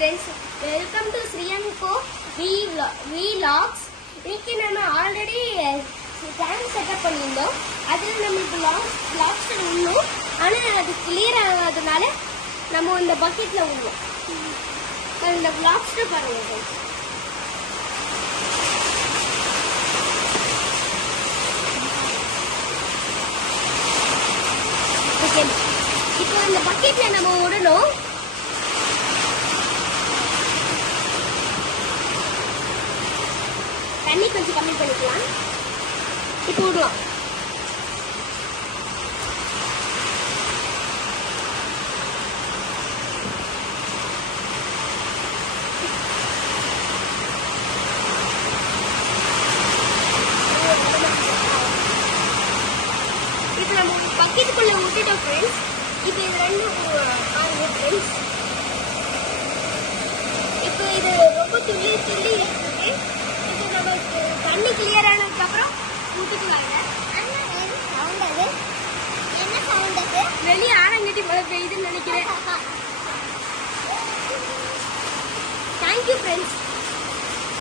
friends, welcome to Sriyanko Vlogs. இன்னைக்கு நம்ம already tank setup பண்ணியிருந்தோம். அதில் நம்மளுக்கு லாப்ஸ்டர் உள்ளோம். ஆனால் அது கிளியர் ஆகாதனால நம்ம இந்த பக்கெட்டில் உள்ளோம். இந்த லாப்ஸ்டர் பாருங்க ஃப்ரெண்ட்ஸ். இப்போ இந்த பக்கெட்டில் நம்ம விடணும். தண்ணி கொஞ்சம் கம்மி பண்ணிக்கலாம். இப்போ விடலாம். இப்போ நம்ம பக்கெட்டுக்குள்ள விட்டுட்டோம் ஃப்ரெண்ட்ஸ். இப்போ இது ரெண்டும் பாருங்க ஃப்ரெண்ட்ஸ். இப்போ இது ரொம்ப துள்ளி இருக்குது. இப்போ நம்ம தண்ணி கிளியர் ஆனதுக்கு அப்புறம் விட்டுக்கலாங்க. என்ன சவுண்ட் அது? வெளியே ஆனங்கட்டி மழை பெய்யுதுன்னு நினைக்கிறேன். Thank you friends.